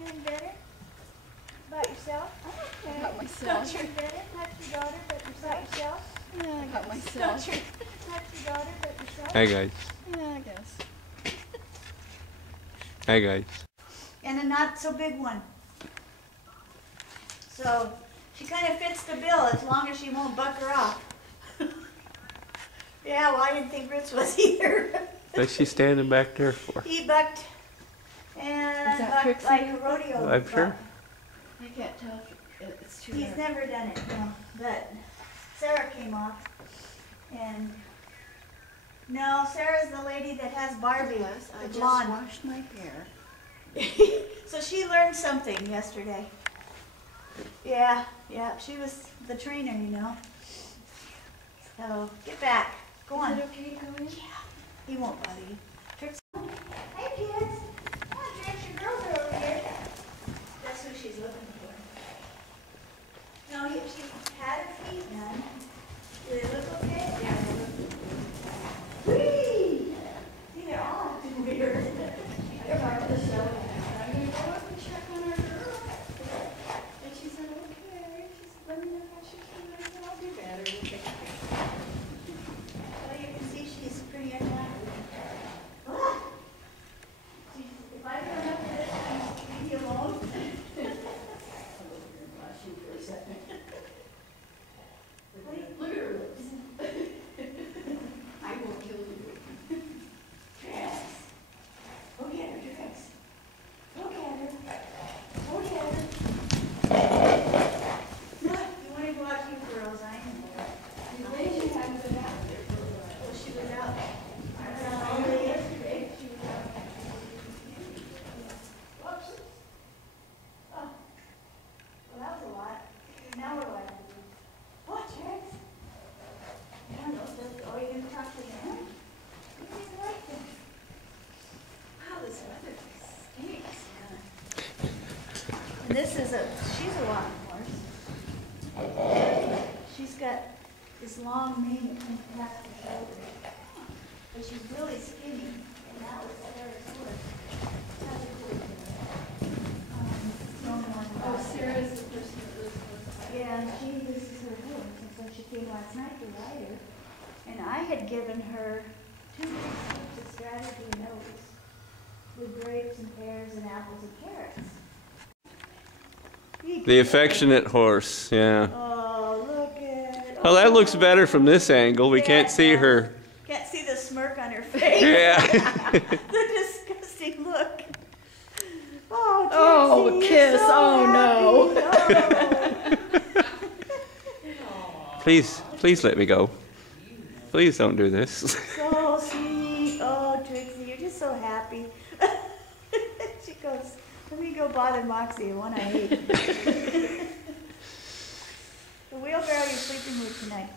Feeling better? About yourself? Okay. About myself. Feeling better? Not your daughter, but yourself? Yeah, about myself. Not your daughter, but yourself? Hi guys. Yeah, I guess. Hi guys. And a not so big one. So she kind of fits the bill as long as she won't buck her off. Yeah, well, I didn't think Ritz was either. What's she standing back there for? He bucked and bucked Trixie? like a rodeo. I'm sure. You can't tell if it's too He's hard. never done it, no. But Sarah came off, and no, Sarah's the lady that has Barbie, I the just blonde. washed my hair. So she learned something yesterday. Yeah, she was the trainer, you know. So get back, go on. Is it okay to go in? Yeah, he won't bother you. Trixie. Hey kids, come on, Trix, your girls are over here. That's who she's looking for. No, she had her feet done. Do they look okay? Yeah, they look good. Whee! See, they're all acting weird. I talked to Shelley. I'm going to go up and check on our girl. And she said, okay. She said, let me know how she's doing. I said, I'll do better. We'll take care. Well, you can see she's pretty unhappy. Ah! If I don't have this, I'm leave you alone. Look at her lips. I will kill you. Yes. Go get her, Trix. Go get her. Go get her. Look, you want to go out to you girls, I know. You think she hadn't been out there for a while? Well, she was out. I was out all day yesterday. She was out. Whoops. Oh. Well, that was a lot. Now what do I have to do? What, Trix? I don't know. Oh, you going to talk to them? You didn't like them. Wow, this weather stinks. And this is she's a walking horse. She's got this long mane that comes past her shoulder. But she's really skinny, and that was Sarah's horse. That's a cool thing. No one Oh, Sarah's the person that lives with us. Yeah, this is her horse, and so she came last night to ride her. And I had given her 2 big scoops of strategy and oats with grapes and pears and apples and carrots. The affectionate horse, yeah. Oh, look at. Well, that looks better from this angle. We can't see her. Can't see the smirk on her face. Yeah. The disgusting look. Oh, Oh, Trixie, kiss. you're so Oh, happy. Please let me go. Please don't do this. So sweet. Oh, Trixie, you're just so happy. She goes, let me go bother Moxie, one I hate. The wheelbarrow you're sleeping with tonight.